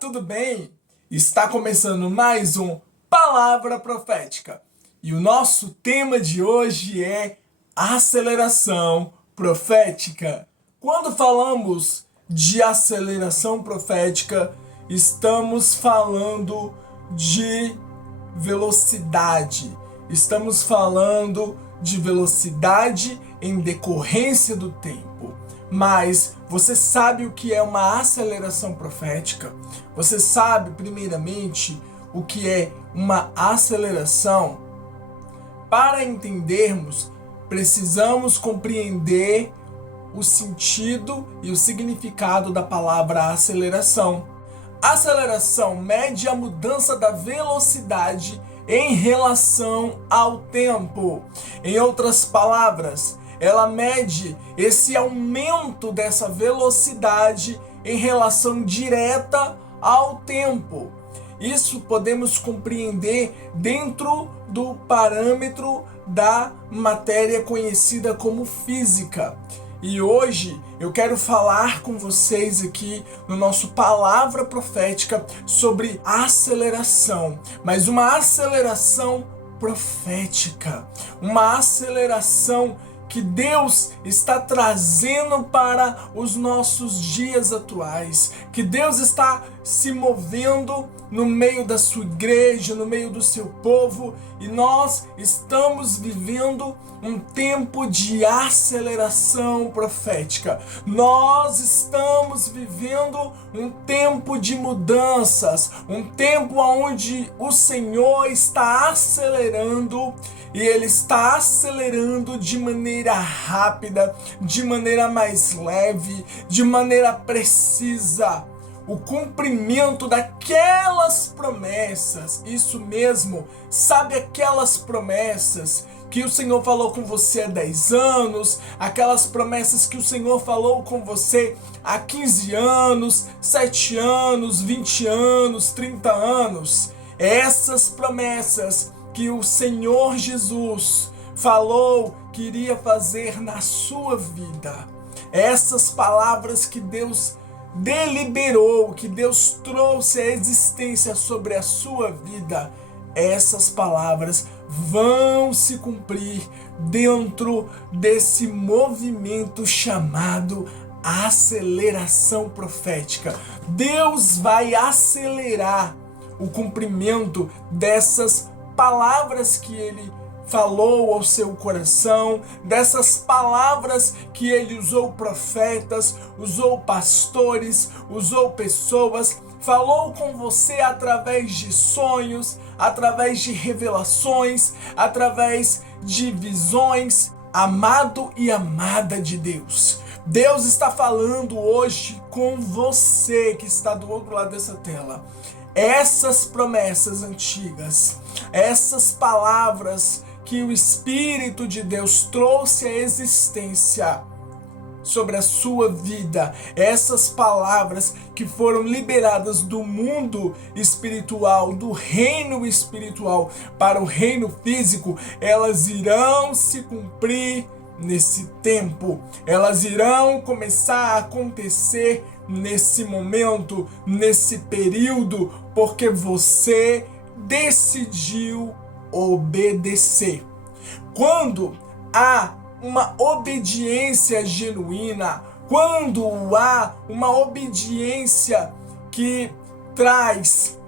tudo bem? Está começando mais um Palavra Profética. E o nosso tema de hoje é aceleração profética. Quando falamos de aceleração profética, estamos falando de velocidade. Estamos falando de velocidade em decorrência do tempo. Mas você sabe o que é uma aceleração profética? Você sabe, primeiramente, o que é uma aceleração? Para entendermos, precisamos compreender o sentido e o significado da palavra aceleração. Aceleração mede a mudança da velocidade em relação ao tempo. Em outras palavras, ela mede esse aumento dessa velocidade em relação direta ao tempo. Isso podemos compreender dentro do parâmetro da matéria conhecida como física. E hoje eu quero falar com vocês aqui no nosso Palavra Profética sobre aceleração, mas uma aceleração profética, uma aceleração que Deus está trazendo para os nossos dias atuais, que Deus está se movendo no meio da sua igreja, no meio do seu povo, e nós estamos vivendo um tempo de aceleração profética. Nós estamos vivendo um tempo de mudanças, um tempo onde o Senhor está acelerando, e Ele está acelerando de maneira rápida, de maneira mais leve, de maneira precisa. O cumprimento daquelas promessas, isso mesmo, sabe, aquelas promessas que o Senhor falou com você há 10 anos, aquelas promessas que o Senhor falou com você há 15 anos, 7 anos, 20 anos, 30 anos. Essas promessas que o Senhor Jesus falou que iria fazer na sua vida. Essas palavras que Deus deliberou, que Deus trouxe à existência sobre a sua vida, essas palavras vão se cumprir dentro desse movimento chamado aceleração profética. Deus vai acelerar o cumprimento dessas palavras que Ele falou ao seu coração, dessas palavras que Ele usou profetas, usou pastores, usou pessoas, falou com você através de sonhos, através de revelações, através de visões. Amado e amada de Deus, Deus está falando hoje com você que está do outro lado dessa tela. Essas promessas antigas, essas palavras que o Espírito de Deus trouxe à existência sobre a sua vida, essas palavras que foram liberadas do mundo espiritual, do reino espiritual para o reino físico, elas irão se cumprir nesse tempo, elas irão começar a acontecer nesse momento, nesse período, porque você decidiu obedecer. Quando há uma obediência genuína, quando há uma obediência que traz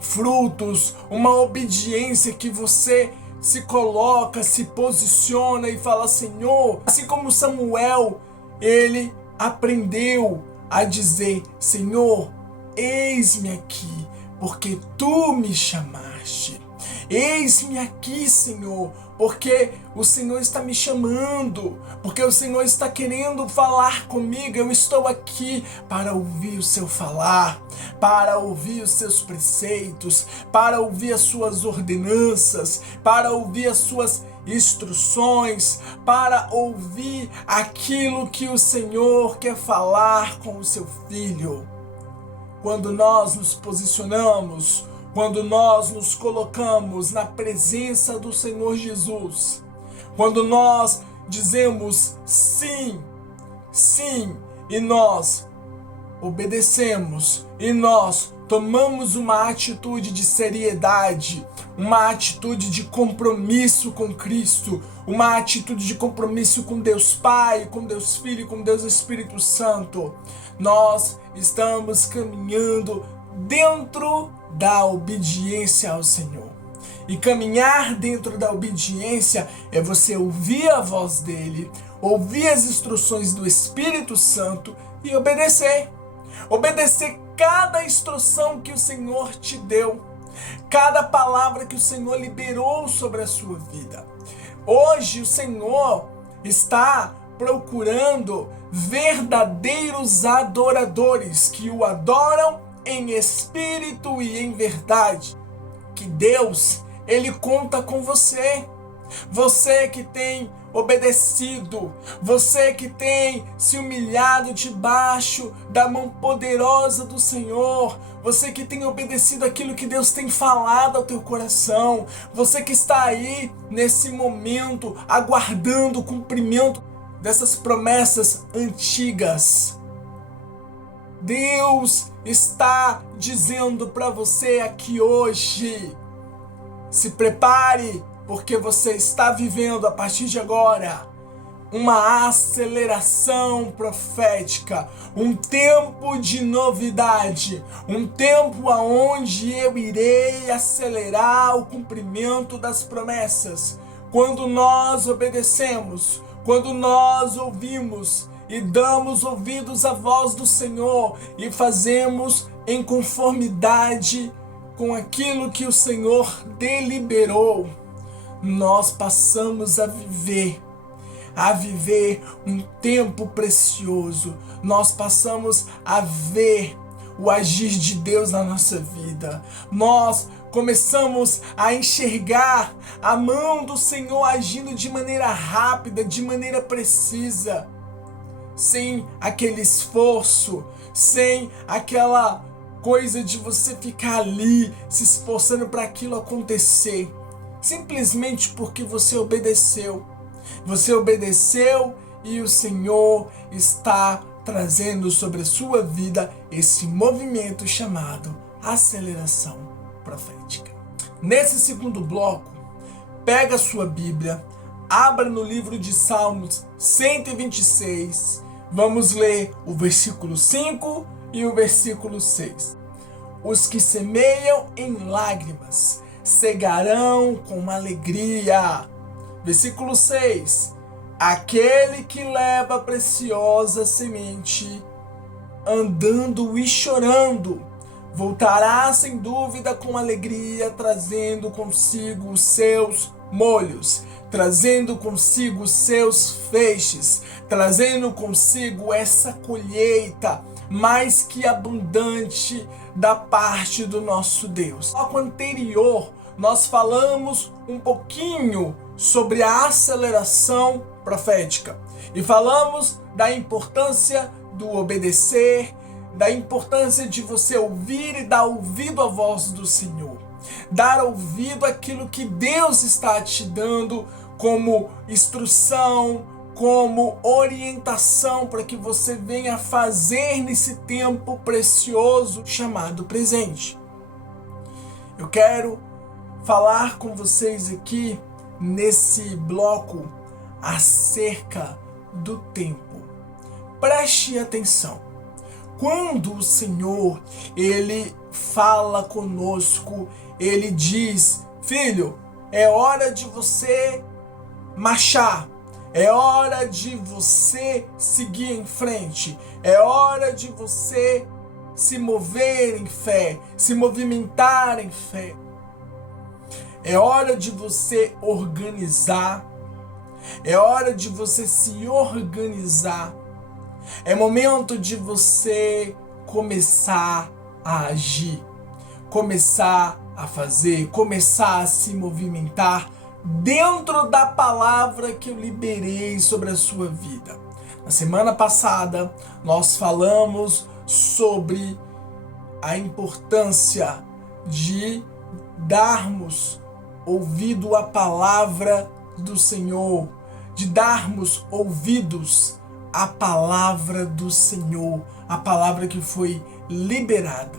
frutos, uma obediência que você se coloca, se posiciona e fala: Senhor, assim como Samuel, ele aprendeu a dizer: Senhor, eis-me aqui, porque tu me chamaste. Eis-me aqui, Senhor, porque o Senhor está me chamando, porque o Senhor está querendo falar comigo. Eu estou aqui para ouvir o seu falar, para ouvir os seus preceitos, para ouvir as suas ordenanças, para ouvir as suas instruções, para ouvir aquilo que o Senhor quer falar com o seu filho. Quando nós nos posicionamos, quando nós nos colocamos na presença do Senhor Jesus, quando nós dizemos sim, sim, e nós obedecemos e nós tomamos uma atitude de seriedade, uma atitude de compromisso com Cristo, uma atitude de compromisso com Deus Pai, com Deus Filho e com Deus Espírito Santo, nós estamos caminhando dentro da obediência ao Senhor. E caminhar dentro da obediência é você ouvir a voz dele, ouvir as instruções do Espírito Santo e obedecer. Obedecer cada instrução que o Senhor te deu, cada palavra que o Senhor liberou sobre a sua vida. Hoje o Senhor está procurando verdadeiros adoradores que o adoram em espírito e em verdade. Que Deus, Ele conta com você. Você que tem obedecido, você que tem se humilhado debaixo da mão poderosa do Senhor, você que tem obedecido aquilo que Deus tem falado ao teu coração, você que está aí nesse momento aguardando o cumprimento dessas promessas antigas. Deus está dizendo para você aqui hoje: se prepare, porque você está vivendo a partir de agora uma aceleração profética, um tempo de novidade, um tempo aonde eu irei acelerar o cumprimento das promessas. Quando nós obedecemos, quando nós ouvimos e damos ouvidos à voz do Senhor e fazemos em conformidade com aquilo que o Senhor deliberou, nós passamos a viver um tempo precioso. Nós passamos a ver o agir de Deus na nossa vida. Nós começamos a enxergar a mão do Senhor agindo de maneira rápida, de maneira precisa, sem aquele esforço, sem aquela coisa de você ficar ali se esforçando para aquilo acontecer. Simplesmente porque você obedeceu. Você obedeceu e o Senhor está trazendo sobre a sua vida esse movimento chamado aceleração profética. Nesse segundo bloco, pega a sua Bíblia, abra no livro de Salmos 126, vamos ler o versículo 5 e o versículo 6. Os que semeiam em lágrimas cegarão com alegria. Versículo 6. Aquele que leva a preciosa semente, andando e chorando, voltará sem dúvida com alegria, trazendo consigo os seus molhos, trazendo consigo os seus feixes, trazendo consigo essa colheita mais que abundante da parte do nosso Deus. No bloco anterior, nós falamos um pouquinho sobre a aceleração profética e falamos da importância do obedecer, da importância de você ouvir e dar ouvido à voz do Senhor, dar ouvido àquilo que Deus está te dando como instrução, como orientação para que você venha fazer nesse tempo precioso chamado presente. Eu quero falar com vocês aqui nesse bloco acerca do tempo. Preste atenção. Quando o Senhor, Ele fala conosco, Ele diz: filho, é hora de você marchar, é hora de você seguir em frente, é hora de você se mover em fé, se movimentar em fé. É hora de você organizar, é hora de você se organizar, é momento de você começar a agir, começar a fazer, começar a se movimentar dentro da palavra que eu liberei sobre a sua vida. Na semana passada, nós falamos sobre a importância de darmos ouvido à palavra do Senhor, de darmos ouvidos a palavra do Senhor, a palavra que foi liberada.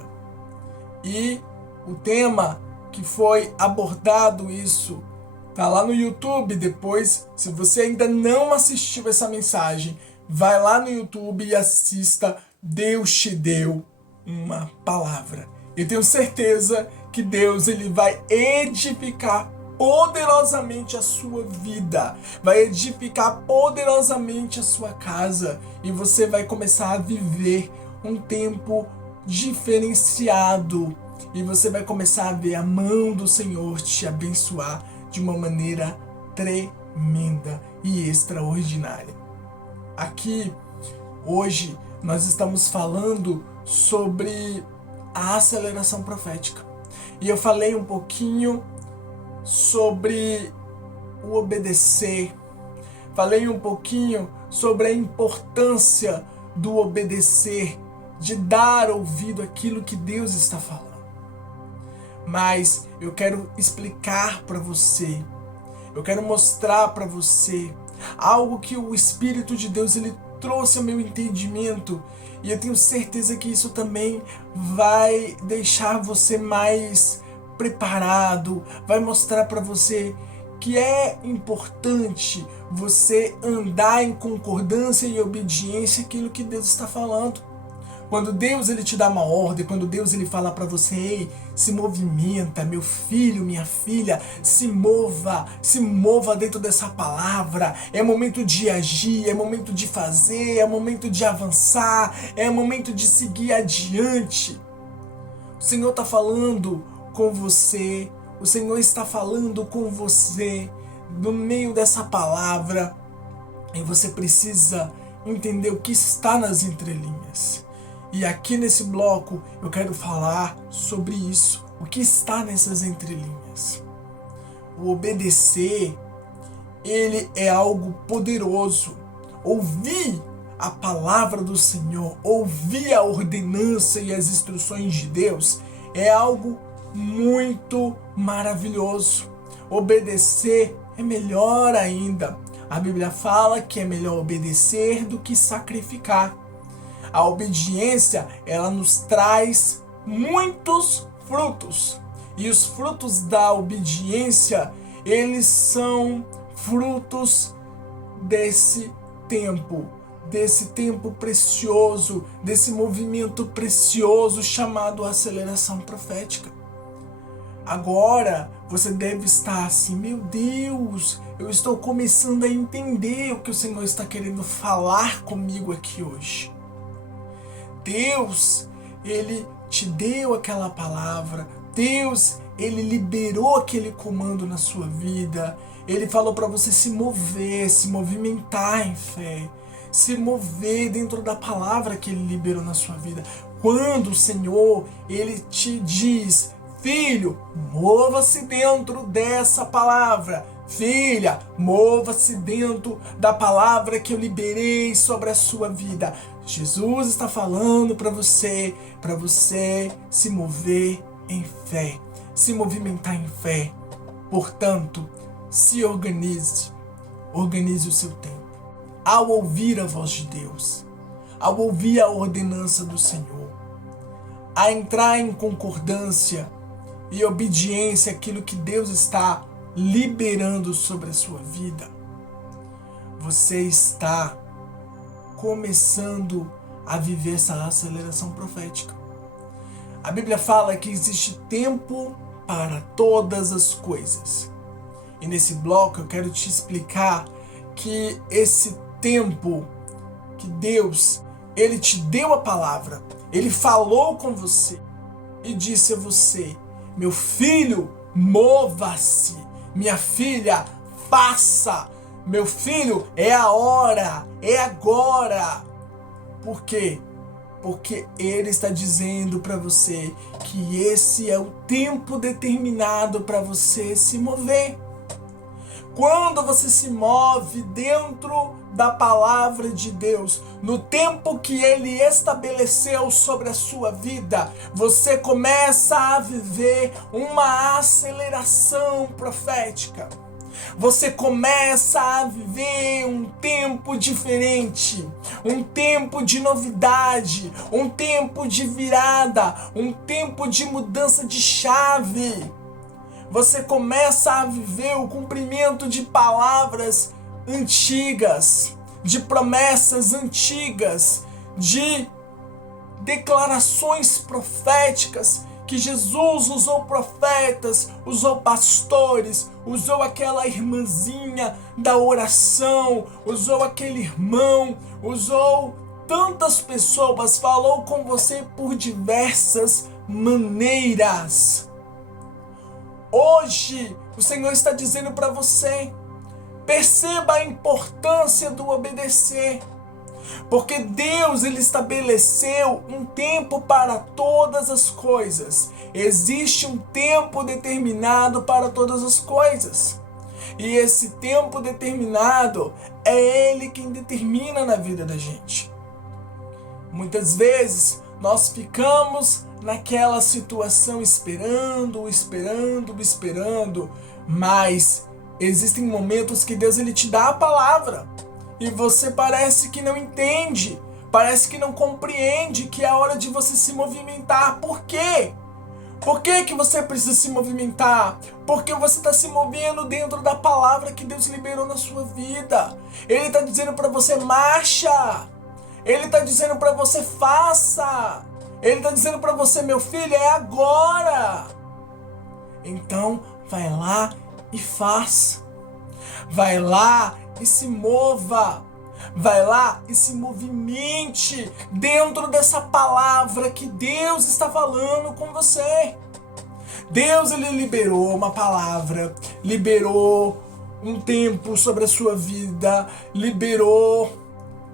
E o tema que foi abordado isso tá lá no YouTube. Depois, se você ainda não assistiu essa mensagem, vai lá no YouTube e assista. Deus te deu uma palavra. Eu tenho certeza que Deus ele vai edificar poderosamente a sua vida, vai edificar poderosamente a sua casa, e você vai começar a viver um tempo diferenciado, e você vai começar a ver a mão do Senhor te abençoar de uma maneira tremenda e extraordinária. Aqui, hoje, nós estamos falando sobre a aceleração profética. E eu falei um pouquinho sobre o obedecer. Falei um pouquinho sobre a importância do obedecer, de dar ouvido àquilo que Deus está falando. Mas eu quero explicar para você, eu quero mostrar para você algo que o Espírito de Deus ele trouxe ao meu entendimento, e eu tenho certeza que isso também vai deixar você mais preparado, vai mostrar para você que é importante você andar em concordância e obediência àquilo que Deus está falando. Quando Deus ele te dá uma ordem, quando Deus ele fala para você, ei, se movimenta, meu filho, minha filha, se mova dentro dessa palavra. É momento de agir, é momento de fazer, é momento de avançar, é momento de seguir adiante. O Senhor está falando com você, o Senhor está falando com você no meio dessa palavra, e você precisa entender o que está nas entrelinhas. E aqui nesse bloco eu quero falar sobre isso, o que está nessas entrelinhas. O obedecer, ele é algo poderoso. Ouvir a palavra do Senhor, ouvir a ordenança e as instruções de Deus é algo muito maravilhoso. Obedecer é melhor ainda. A Bíblia fala que é melhor obedecer do que sacrificar. A obediência, ela nos traz muitos frutos. E os frutos da obediência, eles são frutos desse tempo precioso, desse movimento precioso chamado aceleração profética. Agora, você deve estar assim, meu Deus, eu estou começando a entender o que o Senhor está querendo falar comigo aqui hoje. Deus, ele te deu aquela palavra. Deus, ele liberou aquele comando na sua vida. Ele falou para você se mover, se movimentar em fé, se mover dentro da palavra que ele liberou na sua vida. Quando o Senhor, ele te diz, filho, mova-se dentro dessa palavra. Filha, mova-se dentro da palavra que eu liberei sobre a sua vida. Jesus está falando para você se mover em fé, se movimentar em fé. Portanto, se organize o seu tempo. Ao ouvir a voz de Deus, ao ouvir a ordenança do Senhor, a entrar em concordância e obediência àquilo que Deus está liberando sobre a sua vida, você está começando a viver essa aceleração profética. A Bíblia fala que existe tempo para todas as coisas. E nesse bloco eu quero te explicar que esse tempo que Deus, ele te deu a palavra, ele falou com você e disse a você, meu filho, mova-se, minha filha, faça. Meu filho, é a hora, é agora. Por quê? Porque ele está dizendo para você que esse é o tempo determinado para você se mover. Quando você se move dentro da palavra de Deus, no tempo que ele estabeleceu sobre a sua vida, você começa a viver uma aceleração profética. Você começa a viver um tempo diferente, um tempo de novidade, um tempo de virada, um tempo de mudança de chave. Você começa a viver o cumprimento de palavras antigas, de promessas antigas, de declarações proféticas que Jesus usou profetas, usou pastores, usou aquela irmãzinha da oração, usou aquele irmão, usou tantas pessoas, falou com você por diversas maneiras. Hoje, o Senhor está dizendo para você, perceba a importância do obedecer. Porque Deus, ele estabeleceu um tempo para todas as coisas. Existe um tempo determinado para todas as coisas. E esse tempo determinado é Ele quem determina na vida da gente. Muitas vezes nós ficamos naquela situação esperando, mas existem momentos que Deus ele te dá a palavra. E você parece que não entende, parece que não compreende que é hora de você se movimentar. Por quê? Por que você precisa se movimentar? Porque você está se movendo dentro da palavra que Deus liberou na sua vida. Ele está dizendo para você, marcha. Ele está dizendo para você, faça. Ele está dizendo para você, meu filho, é agora. Então, vai lá e faz. Vai lá e se mova, vai lá e se movimente dentro dessa palavra que Deus está falando com você. Deus ele liberou uma palavra, liberou um tempo sobre a sua vida, liberou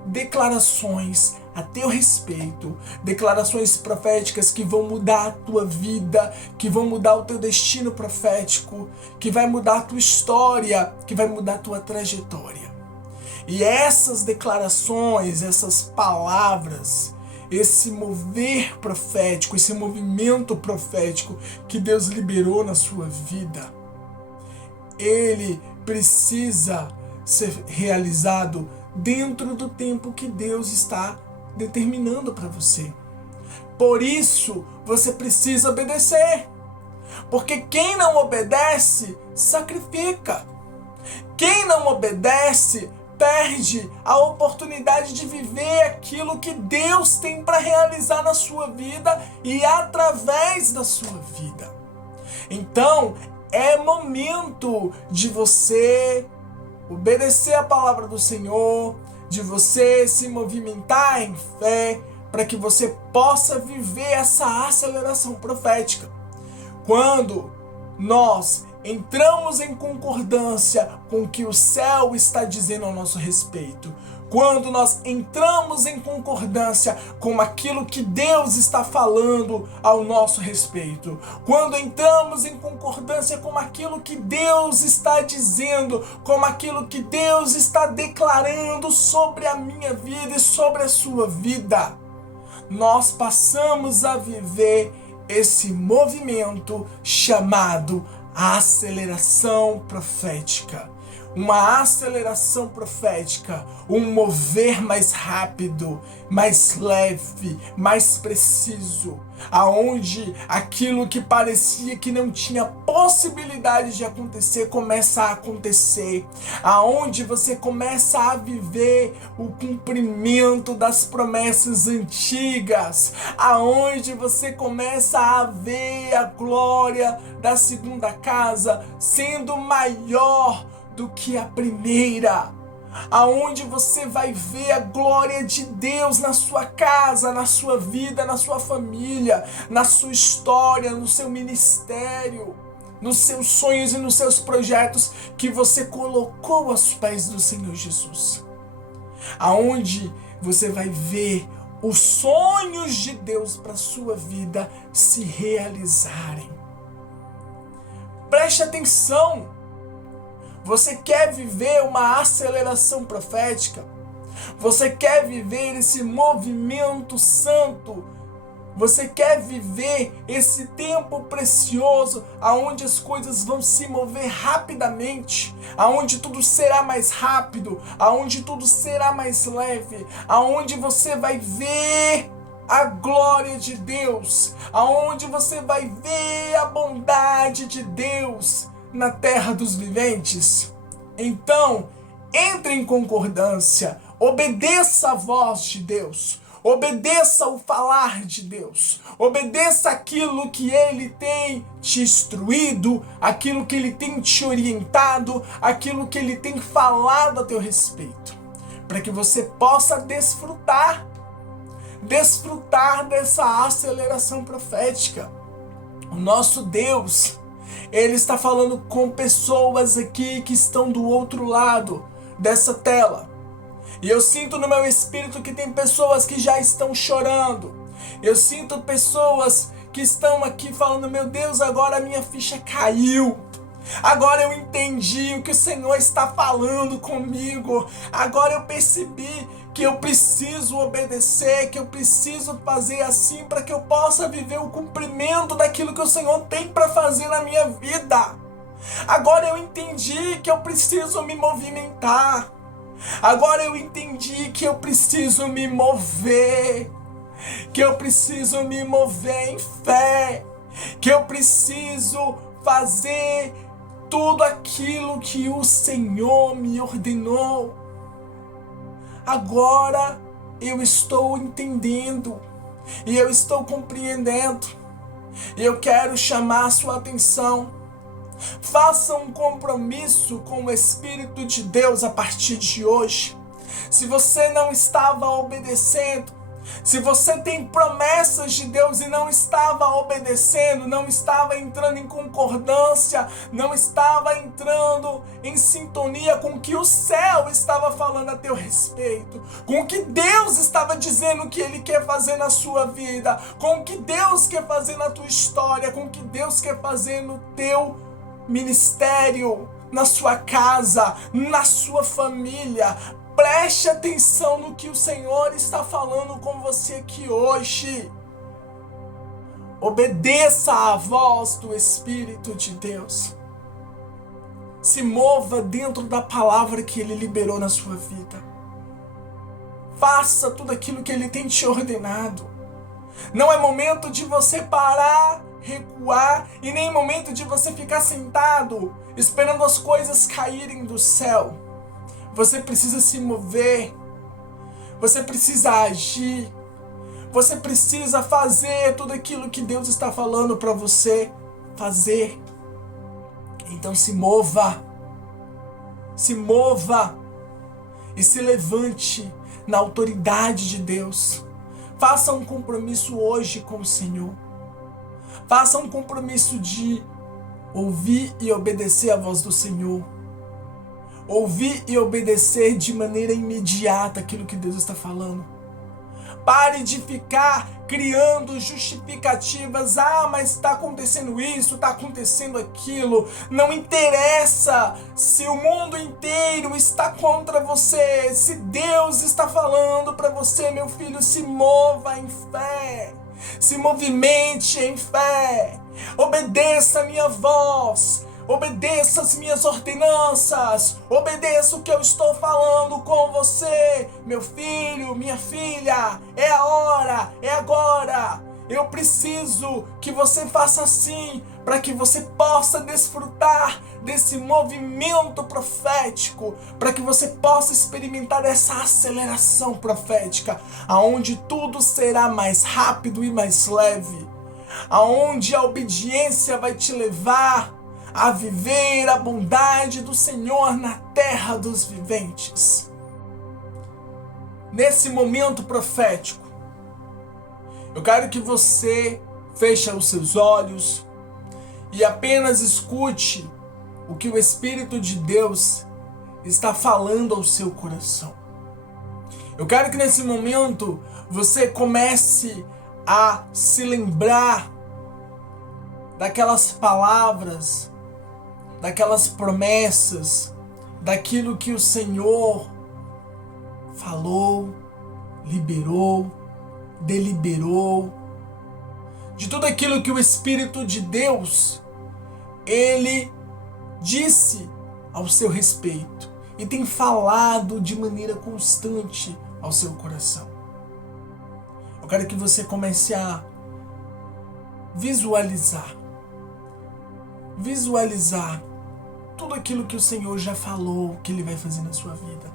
declarações a teu respeito, declarações proféticas que vão mudar a tua vida, que vão mudar o teu destino profético, que vai mudar a tua história, que vai mudar a tua trajetória. E essas declarações, essas palavras, esse mover profético, esse movimento profético que Deus liberou na sua vida, ele precisa ser realizado dentro do tempo que Deus está determinando para você. Por isso, você precisa obedecer. Porque quem não obedece, sacrifica. Quem não obedece, perde a oportunidade de viver aquilo que Deus tem para realizar na sua vida e através da sua vida. Então, é momento de você obedecer a palavra do Senhor, de você se movimentar em fé, para que você possa viver essa aceleração profética. Quando nós entramos em concordância com o que o céu está dizendo ao nosso respeito, quando nós entramos em concordância com aquilo que Deus está falando ao nosso respeito, quando entramos em concordância com aquilo que Deus está dizendo, com aquilo que Deus está declarando sobre a minha vida e sobre a sua vida, nós passamos a viver esse movimento chamado aceleração profética. Uma aceleração profética, um mover mais rápido, mais leve, mais preciso, aonde aquilo que parecia que não tinha possibilidade de acontecer começa a acontecer, aonde você começa a viver o cumprimento das promessas antigas, aonde você começa a ver a glória da segunda casa sendo maior do que a primeira, aonde você vai ver a glória de Deus na sua casa, na sua vida, na sua família, na sua história, no seu ministério, nos seus sonhos e nos seus projetos que você colocou aos pés do Senhor Jesus, aonde você vai ver os sonhos de Deus para a sua vida se realizarem. Preste atenção. Você quer viver uma aceleração profética? Você quer viver esse movimento santo Você quer viver esse tempo precioso, aonde as coisas vão se mover rapidamente, aonde tudo será mais rápido, aonde tudo será mais leve, aonde você vai ver a glória de Deus, aonde você vai ver a bondade de Deus na terra dos viventes? Então, entre em concordância, obedeça a voz de Deus. Obedeça o falar de Deus. Obedeça aquilo que Ele tem te instruído, aquilo que Ele tem te orientado, aquilo que Ele tem falado a teu respeito, para que você possa desfrutar dessa aceleração profética. O nosso Deus, Ele está falando com pessoas aqui que estão do outro lado dessa tela. E eu sinto no meu espírito que tem pessoas que já estão chorando. Eu sinto pessoas que estão aqui falando: meu Deus, agora a minha ficha caiu. Agora eu entendi o que o Senhor está falando comigo. Agora eu percebi que eu preciso obedecer, que eu preciso fazer assim para que eu possa viver o cumprimento daquilo que o Senhor tem para fazer na minha vida. Agora eu entendi que eu preciso me movimentar. Agora eu entendi que eu preciso me mover, que eu preciso me mover em fé, que eu preciso fazer tudo aquilo que o Senhor me ordenou. Agora eu estou entendendo e eu estou compreendendo, e eu quero chamar a sua atenção. Faça um compromisso com o Espírito de Deus a partir de hoje. Se você não estava obedecendo, se você tem promessas de Deus e não estava obedecendo, não estava entrando em concordância, não estava entrando em sintonia com o que o céu estava falando a teu respeito, com o que Deus estava dizendo que Ele quer fazer na sua vida, com o que Deus quer fazer na tua história, com o que Deus quer fazer no teu ministério, na sua casa, na sua família. Preste atenção no que o Senhor está falando com você aqui hoje. Obedeça à voz do Espírito de Deus. Se mova dentro da palavra que Ele liberou na sua vida. Faça tudo aquilo que Ele tem te ordenado. Não é momento de você parar, recuar, e nem momento de você ficar sentado esperando as coisas caírem do céu. Você precisa se mover, você precisa agir, você precisa fazer tudo aquilo que Deus está falando para você fazer. Então se mova e se levante na autoridade de Deus. Faça um compromisso hoje com o Senhor. Faça um compromisso de ouvir e obedecer a voz do Senhor. Ouvir e obedecer de maneira imediata aquilo que Deus está falando. Pare de ficar criando justificativas. Mas está acontecendo isso, está acontecendo aquilo. Não interessa se o mundo inteiro está contra você. Se Deus está falando para você, meu filho, se mova em fé. Se movimente em fé. Obedeça a minha voz. Obedeça as minhas ordenanças. Obedeça o que eu estou falando com você, meu filho, minha filha. É a hora, é agora. Eu preciso que você faça assim, para que você possa desfrutar desse movimento profético, para que você possa experimentar essa aceleração profética, aonde tudo será mais rápido e mais leve, aonde a obediência vai te levar a viver a bondade do Senhor na terra dos viventes. Nesse momento profético, eu quero que você feche os seus olhos e apenas escute o que o Espírito de Deus está falando ao seu coração. Eu quero que nesse momento você comece a se lembrar daquelas palavras, daquelas promessas, daquilo que o Senhor falou, liberou, deliberou, de tudo aquilo que o Espírito de Deus, ele disse ao seu respeito e tem falado de maneira constante ao seu coração. Eu quero que você comece a visualizar tudo aquilo que o Senhor já falou que Ele vai fazer na sua vida.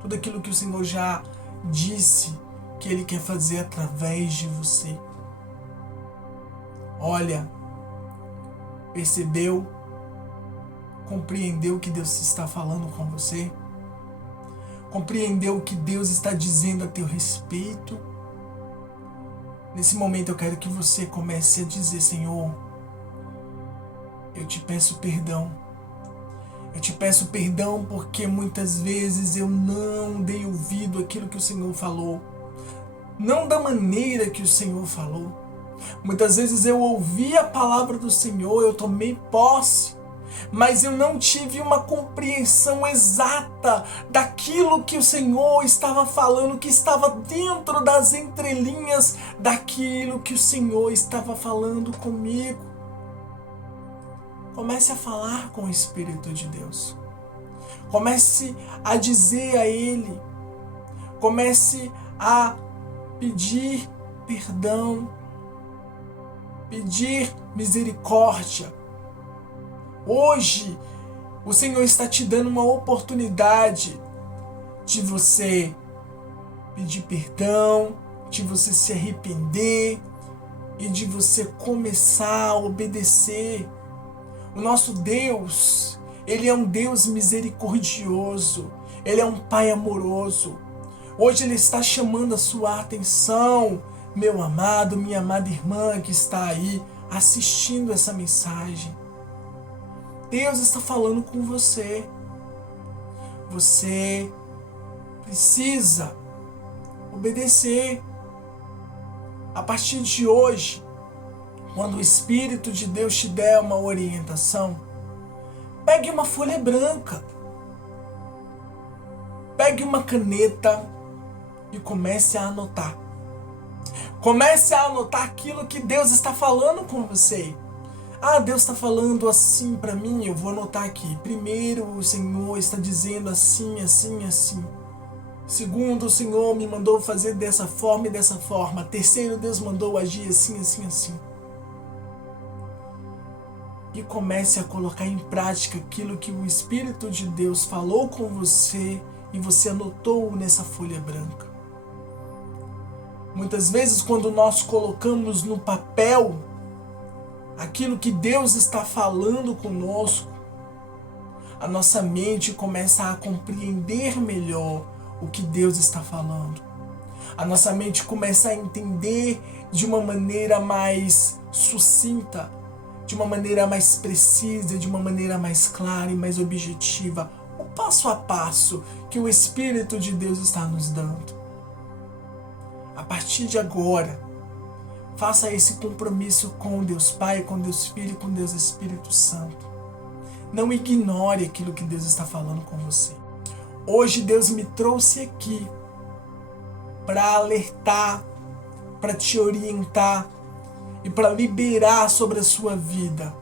Tudo aquilo que o Senhor já disse que Ele quer fazer através de você. Olha, percebeu, compreendeu o que Deus está falando com você? Compreendeu o que Deus está dizendo a teu respeito? Nesse momento eu quero que você comece a dizer: Senhor, eu te peço perdão. Eu te peço perdão porque muitas vezes eu não dei ouvido àquilo que o Senhor falou. Não da maneira que o Senhor falou. Muitas vezes eu ouvi a palavra do Senhor, eu tomei posse, mas eu não tive uma compreensão exata daquilo que o Senhor estava falando, que estava dentro das entrelinhas daquilo que o Senhor estava falando comigo. Comece a falar com o Espírito de Deus. Comece a dizer a Ele. Comece a pedir perdão. Pedir misericórdia. Hoje, o Senhor está te dando uma oportunidade de você pedir perdão, de você se arrepender e de você começar a obedecer. O nosso Deus, Ele é um Deus misericordioso, Ele é um Pai amoroso. Hoje Ele está chamando a sua atenção, meu amado, minha amada irmã que está aí assistindo essa mensagem. Deus está falando com você. Você precisa obedecer. A partir de hoje, quando o Espírito de Deus te der uma orientação, pegue uma folha branca, pegue uma caneta e comece a anotar. Comece a anotar aquilo que Deus está falando com você. Ah, Deus está falando assim para mim, eu vou anotar aqui. Primeiro, o Senhor está dizendo assim, assim, assim. Segundo, o Senhor me mandou fazer dessa forma e dessa forma. Terceiro, Deus mandou agir assim, assim, assim. E comece a colocar em prática aquilo que o Espírito de Deus falou com você e você anotou nessa folha branca. Muitas vezes, quando nós colocamos no papel aquilo que Deus está falando conosco, a nossa mente começa a compreender melhor o que Deus está falando. A nossa mente começa a entender de uma maneira mais sucinta, de uma maneira mais precisa, de uma maneira mais clara e mais objetiva, o passo a passo que o Espírito de Deus está nos dando. A partir de agora, faça esse compromisso com Deus Pai, com Deus Filho e com Deus Espírito Santo. Não ignore aquilo que Deus está falando com você. Hoje Deus me trouxe aqui para alertar, para te orientar e para liberar sobre a sua vida.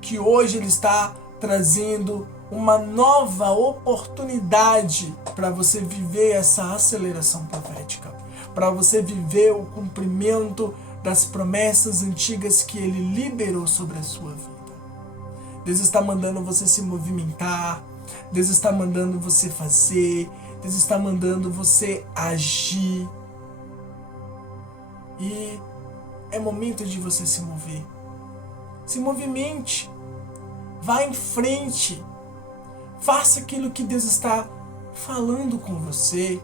Que hoje Ele está trazendo uma nova oportunidade para você viver essa aceleração profética. Para você viver o cumprimento das promessas antigas que Ele liberou sobre a sua vida. Deus está mandando você se movimentar, Deus está mandando você fazer, Deus está mandando você agir. E é momento de você se mover. Se movimente, vá em frente, faça aquilo que Deus está falando com você.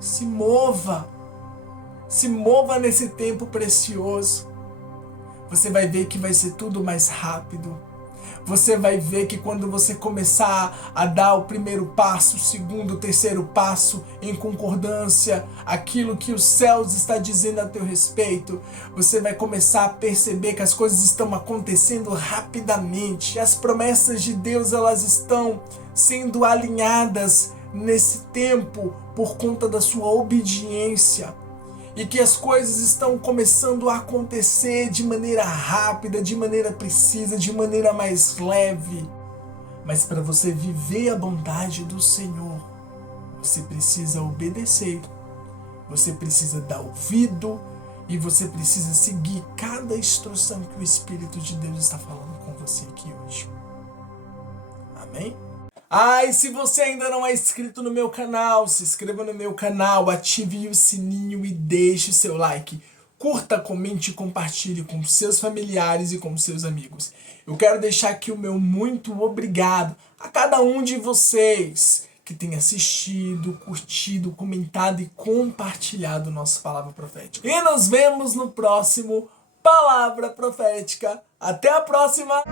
Se mova nesse tempo precioso. Você vai ver que vai ser tudo mais rápido. Você vai ver que quando você começar a dar o primeiro passo, o segundo, o terceiro passo em concordância, aquilo que os céus está dizendo a teu respeito, você vai começar a perceber que as coisas estão acontecendo rapidamente. As promessas de Deus, elas estão sendo alinhadas nesse tempo por conta da sua obediência. e que as coisas estão começando a acontecer de maneira rápida, de maneira precisa, de maneira mais leve. Mas para você viver a bondade do Senhor, você precisa obedecer, você precisa dar ouvido e você precisa seguir cada instrução que o Espírito de Deus está falando com você aqui hoje. Amém? E se você ainda não é inscrito no meu canal, se inscreva no meu canal, ative o sininho e deixe o seu like. Curta, comente e compartilhe com seus familiares e com seus amigos. Eu quero deixar aqui o meu muito obrigado a cada um de vocês que tem assistido, curtido, comentado e compartilhado nossa Palavra Profética. E nos vemos no próximo Palavra Profética. Até a próxima!